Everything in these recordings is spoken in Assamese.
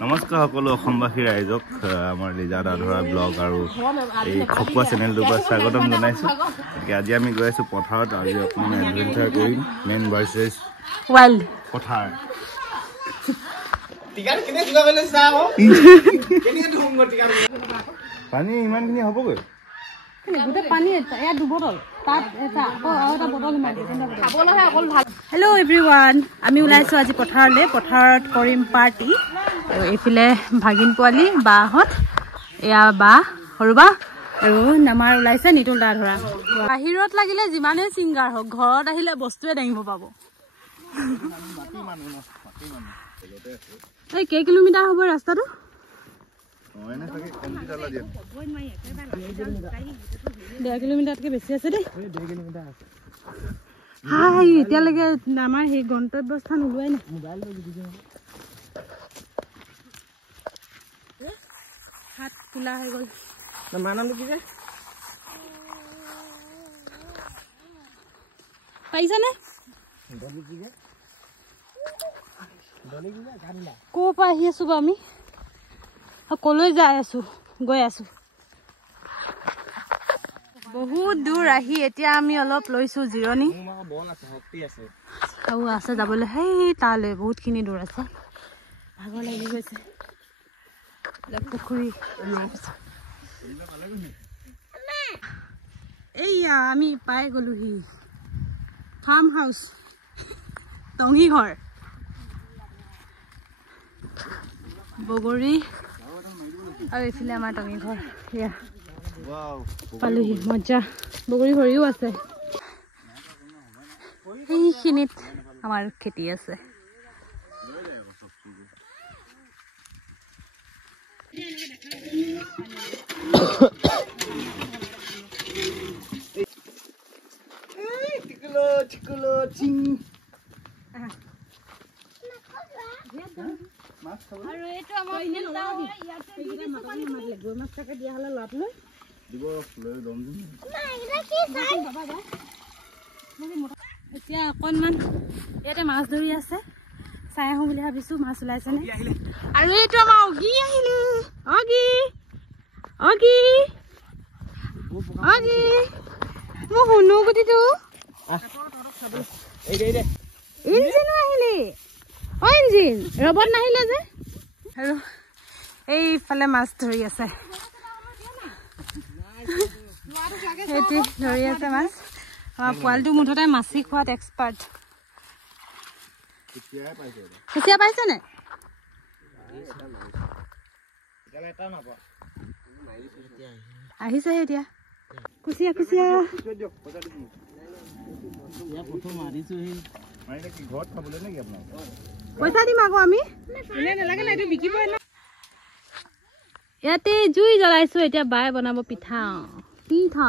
নমস্কাৰ সকলো অসমবাসী ৰাইজক আমাৰ লিজা দাধৰা ব্লগ আৰু এই খকুৱা চেনেলটোৰ পৰা স্বাগতম জনাইছোঁ। আজি আমি গৈ আছোঁ পথাৰত। আজি অকণমান এডভেঞ্চাৰ কৰিম। মেন ভাৰ্চেছ ৱাইল্ড পথাৰ। পানী ইমানখিনি হ'বগৈ? হেল্ল' এভৰিৱান, আমি ওলাইছোঁ আজি পথাৰলৈ। পথাৰত কৰিম পাৰ্টি। এইফালে ভাগিন পোৱালি বাহঁত, এয়া বা সৰু বা আৰু আমাৰ ওলাইছে নিতুল দা ধৰা। বাহিৰত লাগিলে যিমানেই ছিংগাৰ হওক, ঘৰত আহিলে বস্তুৱে দাঙিব পাব। এই কেই কিলোমিটাৰ হ'ব ৰাস্তাটো? 1.5 কিলোমিটাৰতকৈ বেছি আছে দেই। হাই, এতিয়ালৈকে আমাৰ সেই গন্তব্যস্থান ওলোৱাই নাই। হাত কোলা হৈ গ'ল। পাৰিছানে? ক'ৰ পৰা আহি আছো বাৰু আমি? কলৈ যাই আছো? গৈ আছো বহুত দূৰ আহি এতিয়া আমি অলপ লৈছো জিৰণি। আৰু আছে যাবলৈ সেই তালৈ বহুতখিনি দূৰ আছে। ভাগৰ লাগি গৈছে। পুখুৰী এইয়া আমি পাই গলোহি ফাৰ্ম হাউচ, টঙি ঘৰ, বগৰী আৰু এইফালে আমাৰ টঙি ঘৰ। সেয়া পালোহি, মজা। বগৰী ভৰিও আছে। সেইখিনিত আমাৰ খেতি আছে। আৰু এইটো আমাৰ দিয়া হলে ল'ৰাটোলৈ এতিয়া অকণমান ইয়াতে মাছ ধৰি আছে, চাই আহোঁ বুলি ভাবিছো। মাছ ওলাইছে নে? আৰু এইটো আমাৰ অগি আহিলে। অগি অগি অগি মই শুনো গুটিটো ইঞ্জিনো আহিলে। অ ইঞ্জিন ৰবট নাহিলে যে। আৰু এইফালে মাছ ধৰি আছে, সেইটো ধৰি আছে মাছ। পোৱালিটো মুঠতে মাছি খোৱাত এক্সপাৰ্ট। কুচিয়া পাইছে নে? আহিছেহে এতিয়া কুচিয়া। কুচিয়া পইচা দিম আকৌ আমি। ইয়াতে জুই জ্বলাইছো। এতিয়া বায়ে বনাব পিঠা। পিঠা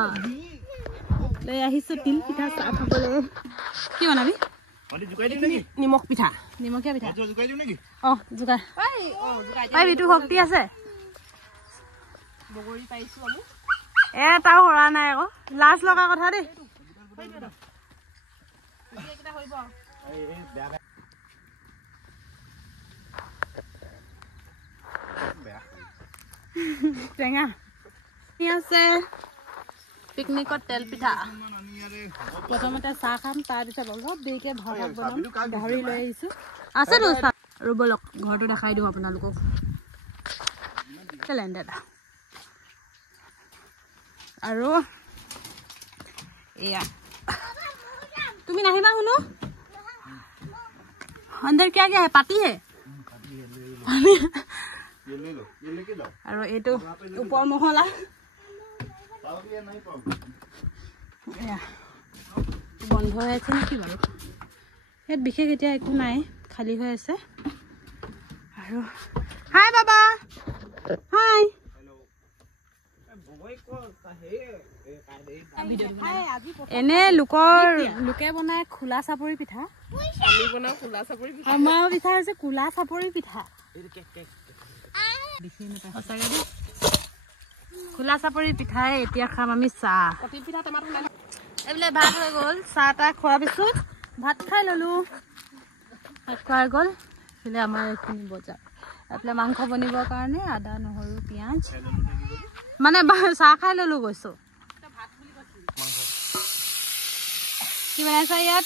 লৈ আহিছো, তিল পিঠা চাহ খাবলৈ। কি বনাবি? নিমখ পিঠা। নিমখীয়া পিঠা। অ জোগাৰ পাৰিটো শক্তি আছে। এটাও হৰা নাই আকৌ, লাজ লগা কথা দেই। টেঙা আছে। পিকনিকত তেল পিঠা। প্ৰথমতে চাহ খাম, তাৰপিছত অলপ দেৰিকে ভাত বনাম। গাহৰি লৈ আহিছো, আছে তো চাহ। ৰ'ব লওক, ঘৰটো দেখাই দিওঁ আপোনালোকক। আৰু এয়া তুমি নাহিবা শুনো। अंदर क्या क्या है? पाती है। আৰু এইটো ওপৰ মহলা বন্ধ হৈ আছে নেকি বাৰু? ইয়াত বিশেষ এতিয়া একো নাই, খালী হৈ আছে। আৰু হাই বাবা, হাই। এনে লোকে বনাই খোলা চাপৰি পিঠা। আমাৰ পিঠা হৈছে কোলা চাপৰি পিঠা। খোলা চাপৰি পিঠাই এতিয়া খাম আমি চাহ। এইবোলে ভাত হৈ গ'ল। চাহ তাহ খোৱাৰ পিছত ভাত খাই ললো। ভাত খোৱা গ'ল। এইফালে আমাৰ এইখিনি বজাৰ এইফালে মাংস বনিবৰ কাৰণে আদা নহৰু পিঁয়াজ মানে চাহ খাই ললো গৈছো কি বনাইছা ইয়াত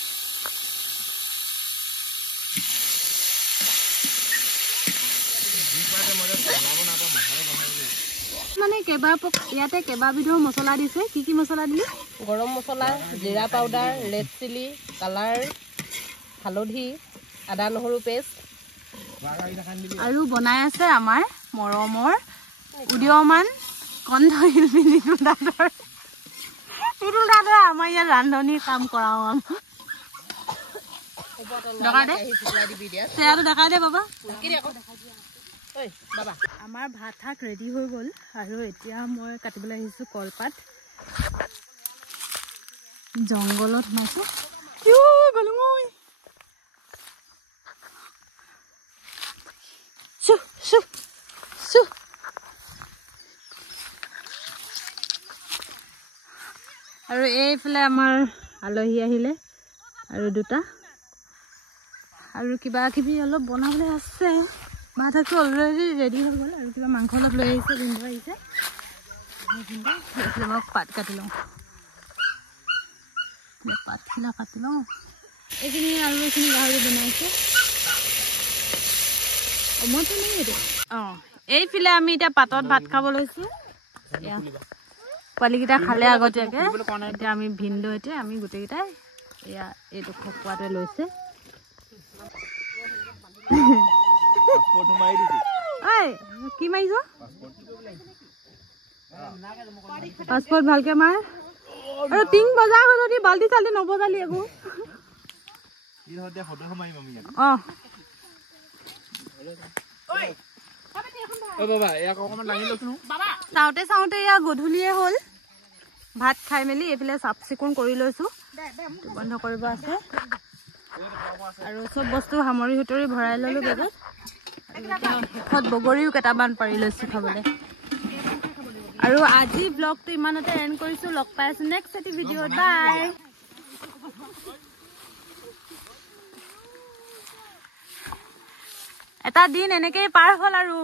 মানে ইয়াতে কেইবাবিধৰ মছলা দিছে কি মছলা দিলে গৰম মছলা জিৰা পাউডাৰ ৰেড চিলি কালাৰ হালধি আদা নহৰু পেষ্ট আৰু বনাই আছে আমাৰ মৰমৰ উদীয়মান কণ্ঠশিল্পী নিতুল দাদৰ আমাৰ ইয়াত ৰান্ধনিৰ কাম কৰাও দেখাই দে বাবা আমাৰ ভাত শাক ৰেডি হৈ গ'ল আৰু এতিয়া মই কাটিবলৈ আহিছোঁ কলপাত জংঘলত সোমাইছোঁ আৰু এইফালে আমাৰ আলহী আহিলে আৰু দুটা আৰু কিবা কিবি অলপ বনাবলৈ আছে ভাত শাকটো অলৰেডি ৰেডি হৈ গ'ল আৰু কিবা মাংস অলপ লৈ আহিছে গোন্ধ আহিছে এইফালে মই পাত কাটি লওঁ পাতখিলা কাটি লওঁ এইখিনি আৰু এইখিনি গাহৰি বনাইছে মইতো নাই এইটো অঁ এইফালে আমি এতিয়া পাতত ভাত খাব লৈছোঁ পোৱালীকেইটা খালে আগতীয়াকৈ এতিয়া আমি ভিনদেউ এতিয়া আমি গোটেইকেইটাই এয়া এইটো খকুৱাটোৱে লৈছে কি মাৰিছ পাছপৰ্ট ভালকে মাৰ আৰু টিং বজা যদি বাল্টি চাল্টি নবজালি একো অঁ চাওঁতে চাওঁতে এয়া গধূলিয়ে হ'ল ভাত খাই মেলি এইফালে চাফ চিকুণ কৰি লৈছোঁ বন্ধ কৰিব আছে আৰু চব বস্তু সামৰি সুতৰি ভৰাই ল'লোঁ বেগত শেষত বগৰীও কেইটামান পাৰি লৈছোঁ খাবলৈ আৰু আজি ব্লগটো ইমানতে এণ্ড কৰিছোঁ লগ পাই আছোঁ নেক্সট এটি ভিডিঅ'ত বাই এটা দিন এনেকেই পাৰ হ'ল আৰু